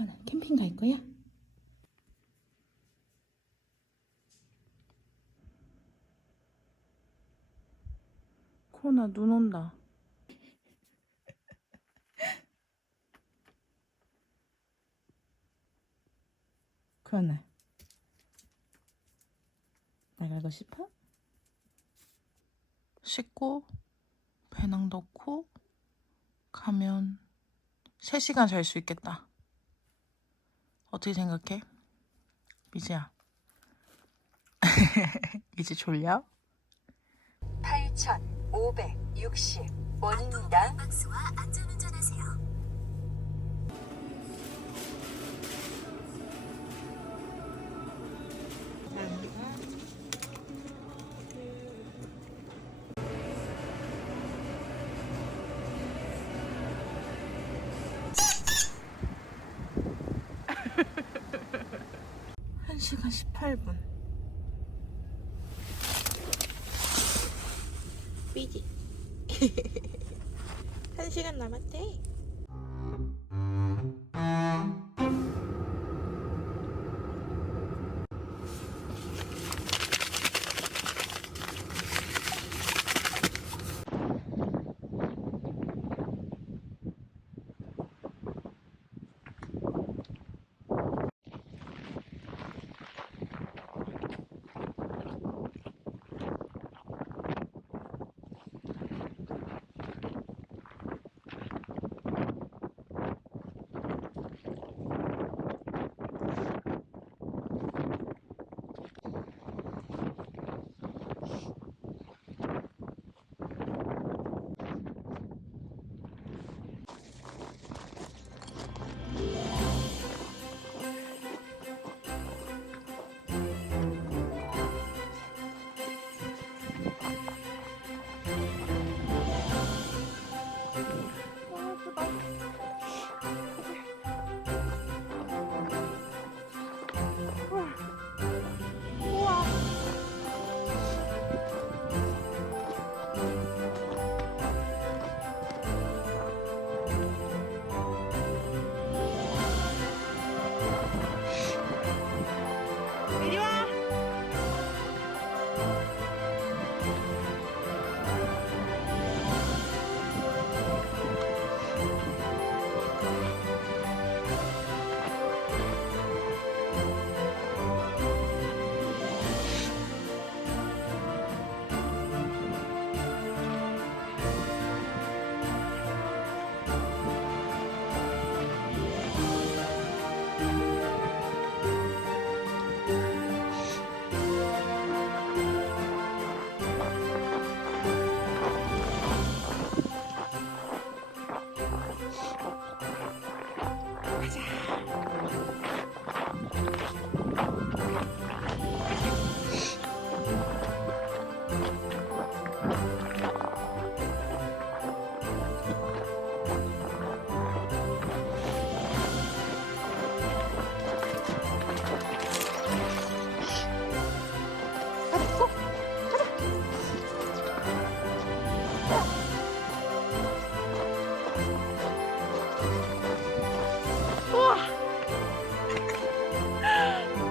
코아나 캠핑 갈 거야? 코아나 눈 온다. 코아나 나가고 싶어? 씻고 배낭 넣고 가면 3시간 잘 수 있겠다. 어떻게 생각해? 미지야. 이제 졸려? 8,560원입니다. 박스와 안전운전하세요. 한 시간 18분. 삐지. 1시간 남았대.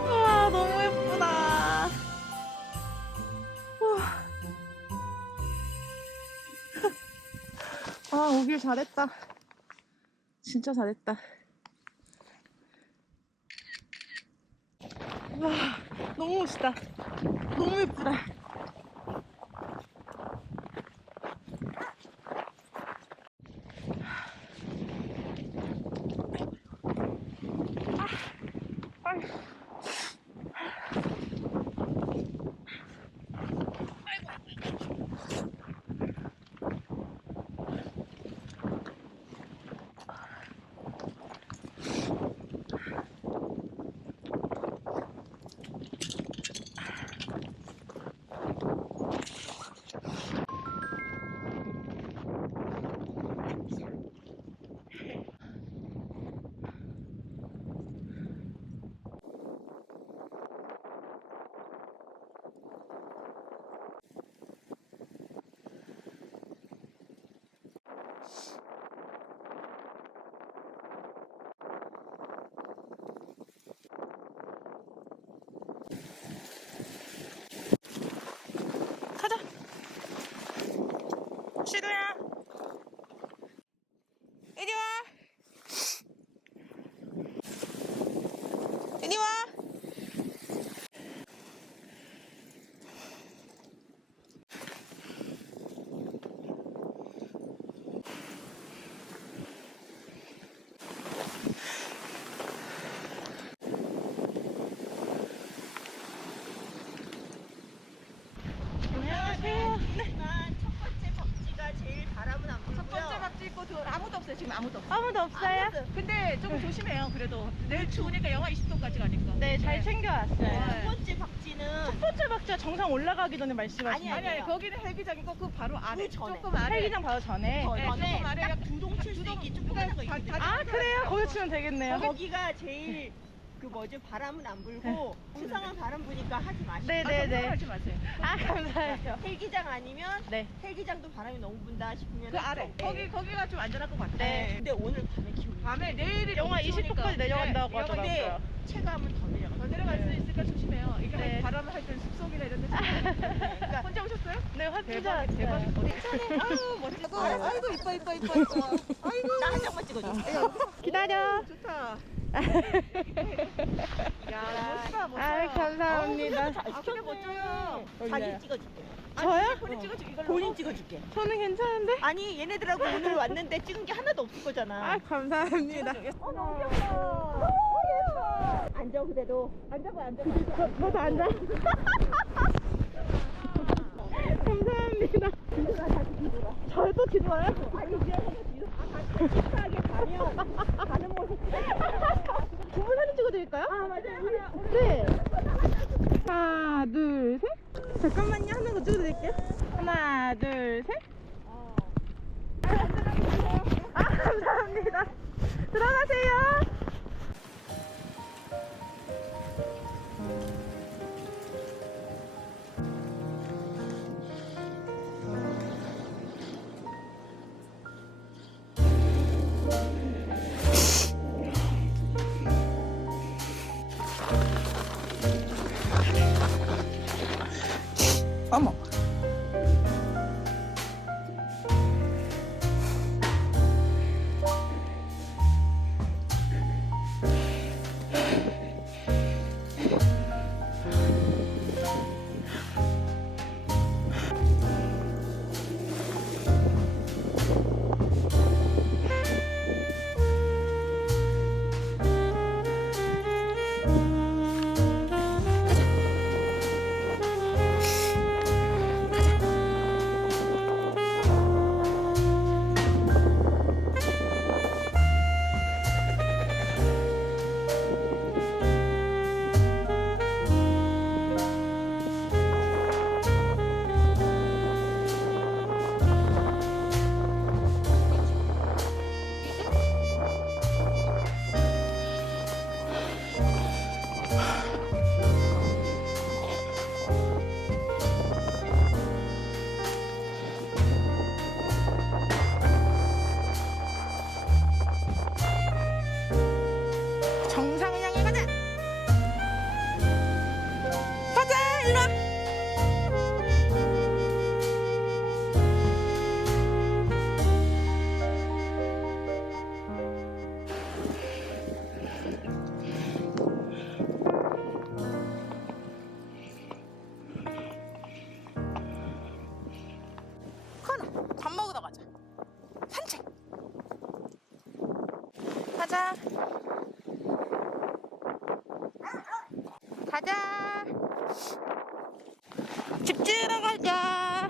우와, 너무 예쁘다. 우와. 아, 오길 잘했다. 진짜 잘했다. 와, 너무 멋있다. 너무 예쁘다. 첫 번째 박쥐 있고 아무도 없어요. 지금 아무도 없어요. 아무도 없어요? 근데 좀 조심해요. 그래도 내일 추우니까 영하 20도까지 가니까. 네, 잘 챙겨왔어요. 네. 두 번째 박쥐는 첫 번째 박쥐가 정상 올라가기 전에 말씀하신 아니 거예요? 거기는 헬기장이고 그 바로 아래 그 전에. 조금 아래. 헬기장 바로 전에. 더 네, 전에 조금 아래 딱 두동 칠 수 있게 조그마한 거 있는데 아, 그래요? 거기 치면 되겠네요. 거기가 제일 그 뭐지 바람은 안 불고 수상한 바람 부니까 하지 마시고 네네네. 하지 마세요. 아, 감사해요. 헬기장 아니면 네. 헬기장도 바람이 너무 분다 싶으면 그 아래. 거기가 좀 안전할 것 같아. 네. 근데 오늘 밤에 기온이 밤에 내일이 영하 너무 추우니까. 20도까지 내려간다고 네, 하더라고요. 근데 체감은 더 내려가. 더 내려갈 수 있으니까 조심해요. 이게 네. 바람을 할 때는 숲속이나 이런 데 그러니까 혼자 오셨어요? 네, 혼자 대박. 왔어요. 아유 멋지고. 아이고 이뻐 아이고 나 한 장만 찍어줘. 기다려. 좋다. 야 멋있다. 아, 감사합니다. 아 근데 멋져요. 사진 찍어줄게. 저요? 본인 찍어줘 이걸로. 본인 찍어줄게. 저는 괜찮은데? 아니 얘네들하고 오늘 왔는데 찍은 게 하나도 없을 거잖아. 아, 감사합니다. 너무 귀엽다. 앉아 그래도. 앉아봐. 저도 앉아. 감사합니다. 저도 뒤돌아요? 아니 같이 식사하게 가는 모습 두 분 사진 찍어드릴까요? 아 맞아요. 네. 하나, 둘, 셋. 잠깐만요. 하는 거 찍어드릴게요. 하나, 둘, 셋. 아, 감사합니다. 들어가세요. 어머. 정상을 향해 가자. 가자, 일로 와. 커너, 밥 먹으러 가자. 산책. 가자. 가자. 집 지으러 가자.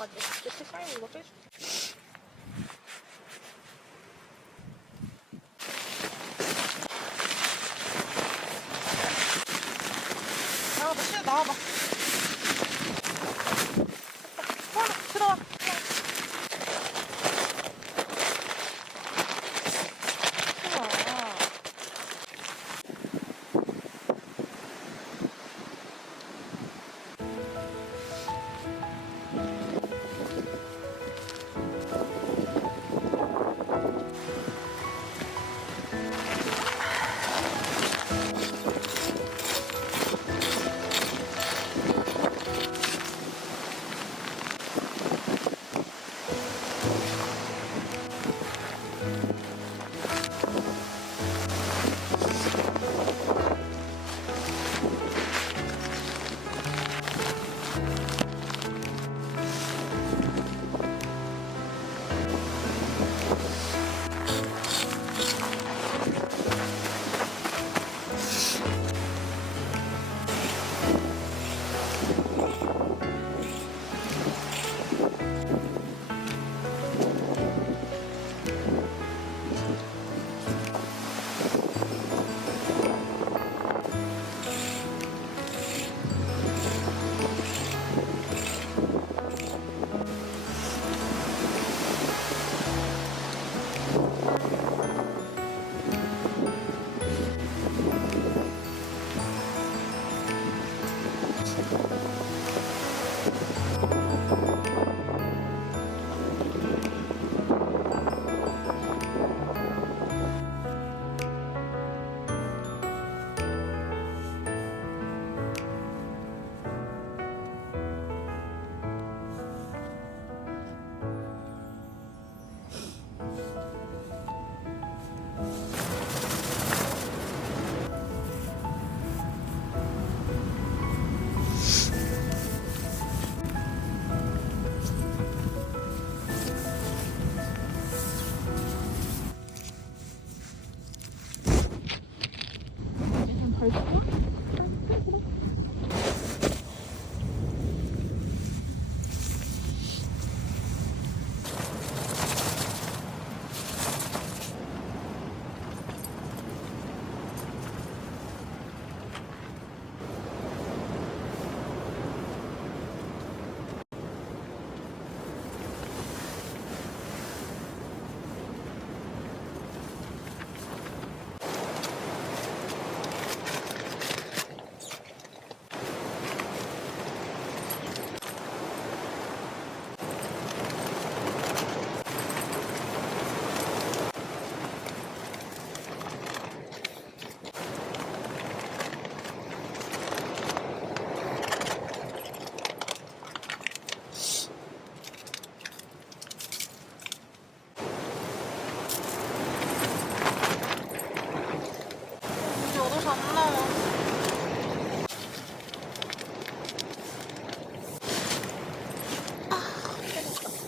내가 내 책상에 이거 빼줄게. 나와봐, 시아 나와봐. 들어와.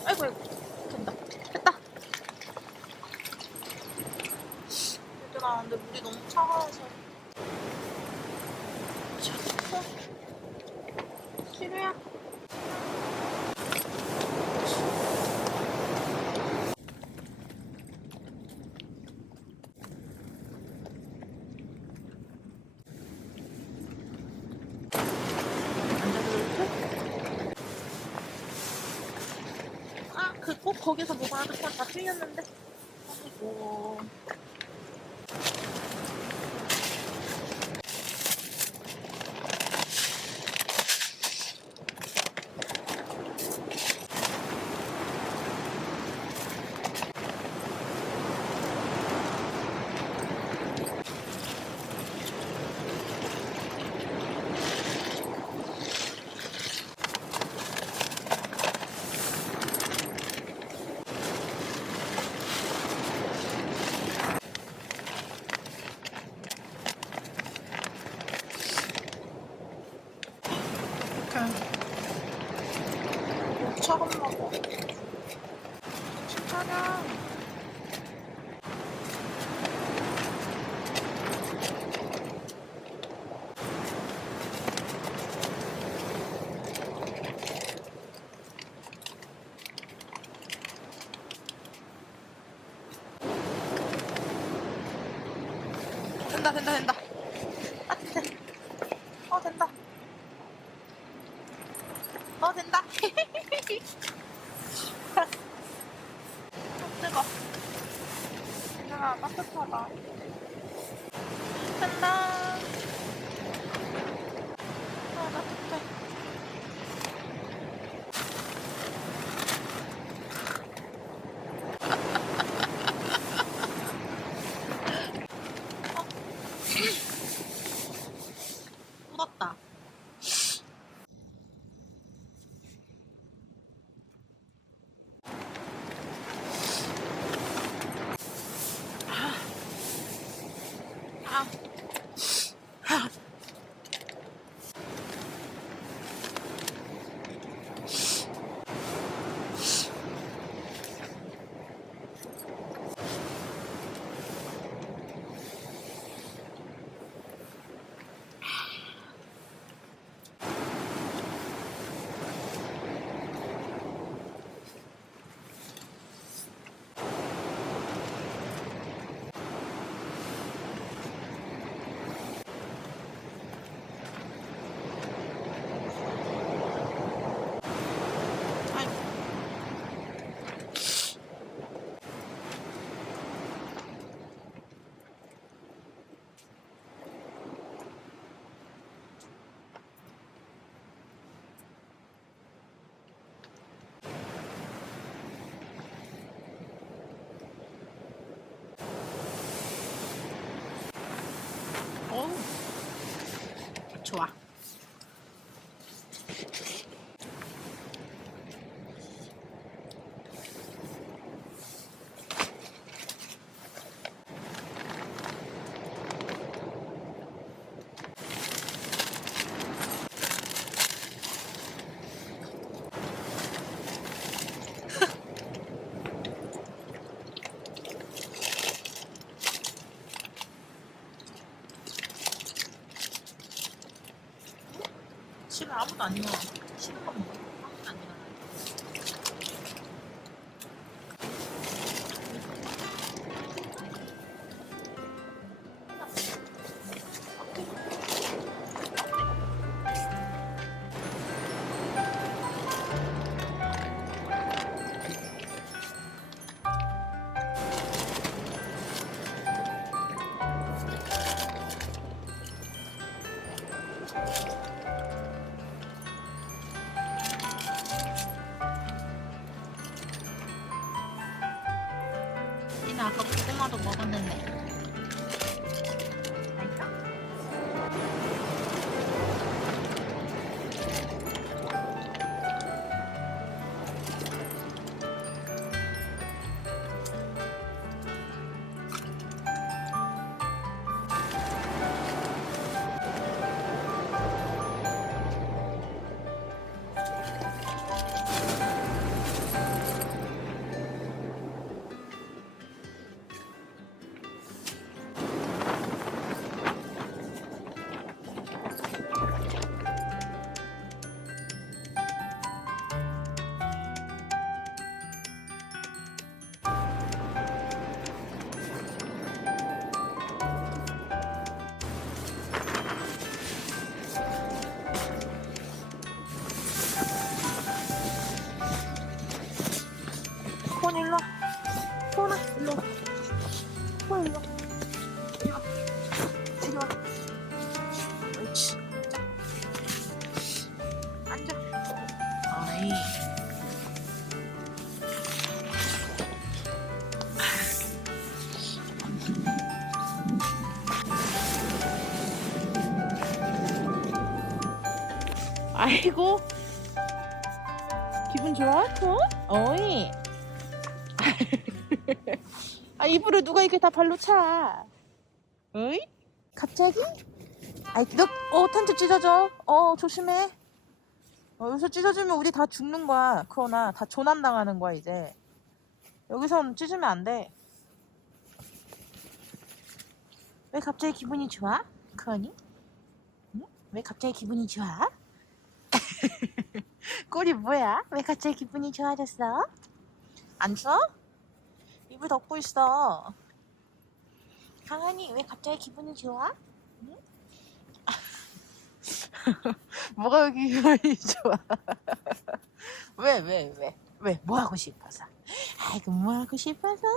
아이고 된다. 됐다. 얘들아 근데 물이 너무 차가워서 쳤어. 시루야. 그 꼭 거기서 먹어야 될 건 다 틀렸는데. 아이고. 차갑나 봐. 차려. 된다 된다 된다. 따뜻해. 된다. 된다. 뜨거. 얘들아 따뜻하다. 된다. 따뜻해. 묻었다. 어우, 좋아. 집에 아무도 안 일어나. 쉬는 건 먹어. 아무도 안 일어나. 니는 아까 고구마도 먹었는데. 맛있어? 폰 일로 와. 폰아 일로 와. 폰 일로 와. 이리 와. 이리 와. 옳지. 앉아. 어이. 아이고. 기분 좋아? 어이. 아, 입으로 누가 이렇게 다 발로 차? 어이? 갑자기? 아이, 탄저 찢어져. 조심해. 여기서 찢어지면 우리 다 죽는 거야. 그러나 다 조난당하는 거야, 이제. 여기선 찢으면 안 돼. 왜 갑자기 기분이 좋아? 크언니? 응? 왜 갑자기 기분이 좋아? 꼴이 뭐야? 왜 갑자기 기분이 좋아졌어? 안 추워? 입을 덮고 있어. 강한이 왜 갑자기 기분이 좋아? 응? 뭐가 여기 기분이 좋아? 왜? 뭐 하고 싶어서? 아이고, 뭐 하고 싶어서?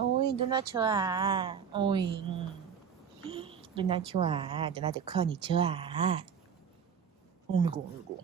오이, 누나 좋아. 오이, 누나 좋아. 누나도 컨이 좋아. 울고.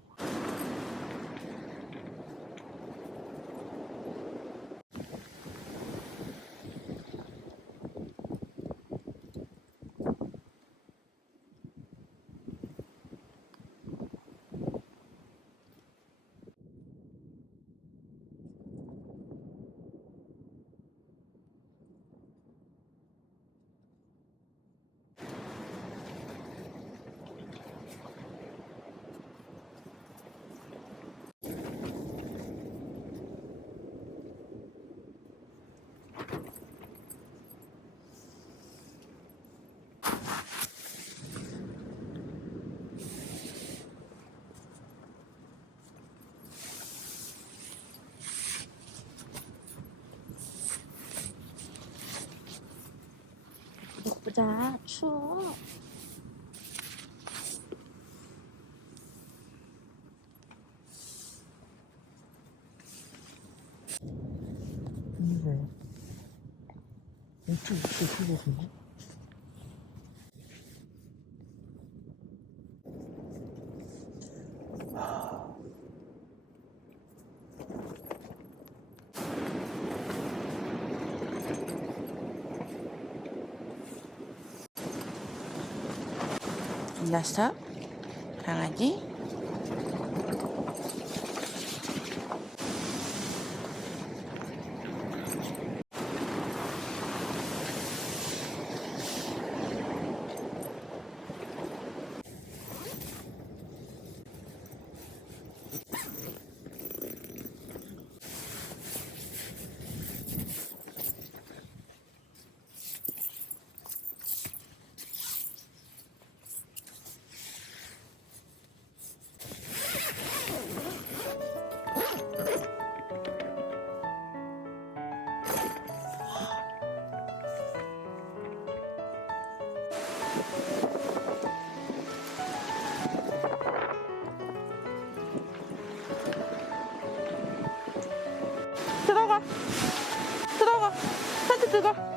보자. 추워. 이거요. 이렇게 생겼네. 불났어? 강아지? 들어가. 텐트 들어가.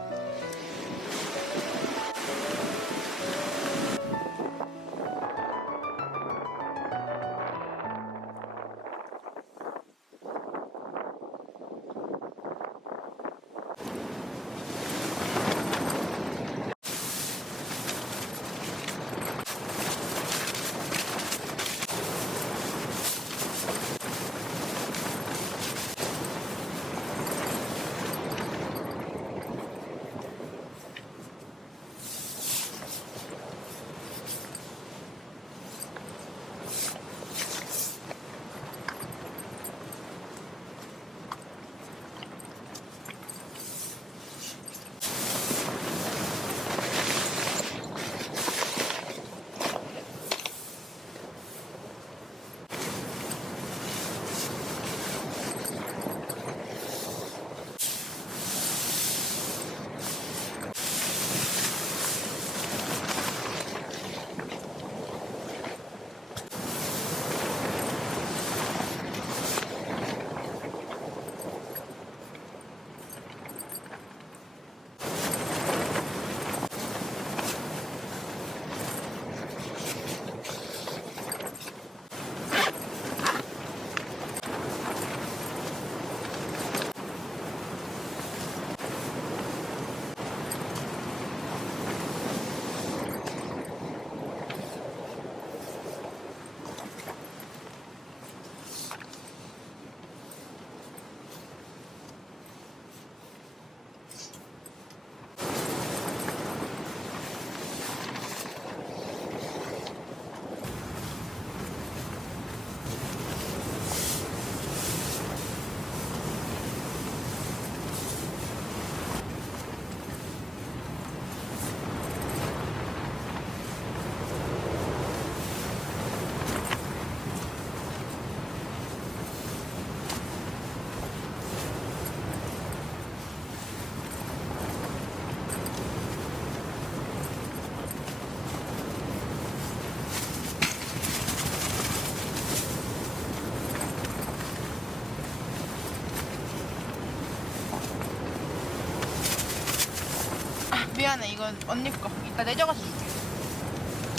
미안해, 이건 언니 거. 이따 내려가서 줄게.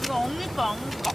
이거 언니 거, 언니 거.